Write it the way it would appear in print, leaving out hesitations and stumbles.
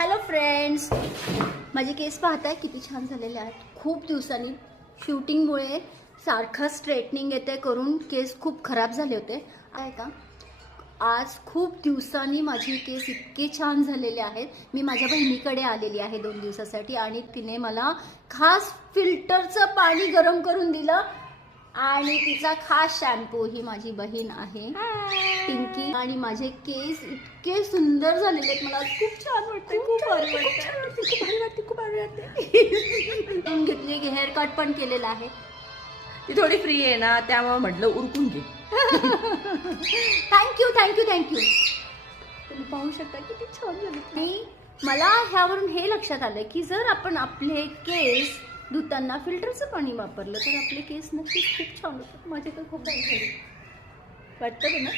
Hello friends, माझे केस पाहताय किती छान झालेले आहेत. खूप दिवसांनी शूटिंगमुळे सारखं स्ट्रेटनिंग येते करून केस खूप खराब झाले होते. आहे का आज खूप दिवसांनी माझे केस इतके छान झालेले आहेत. मी माझ्या बहिणीकडे आलेली आहे 2 दिवसासाठी आणि तिने मला खास फिल्टरचं पाणी गरम करून दिलं आणि तिचा खास शॅम्पू. ही माझी बहीण आहे पिंकी आणि माझे केस इतके सुंदर झालेले आहेत. मला खूप छान वाटते, खूप भारी वाटते, खूप भारी वाटते. घेतली की हेअर कट पण केलेला आहे. ती थोडी फ्री आहे ना, त्यामुळे म्हटलं उरकून घे. Thank you thank you thank you. तुम्ही पाहू शकता किती छान झाले. मला ह्यावरून हे लक्षात आलं की जर आपण आपले केस धुताना फिल्टरचं पाणी वापरलं तर आपले केस नक्कीच खूप छान होतात. माझे तर खूप छान झाले वाटतं ना.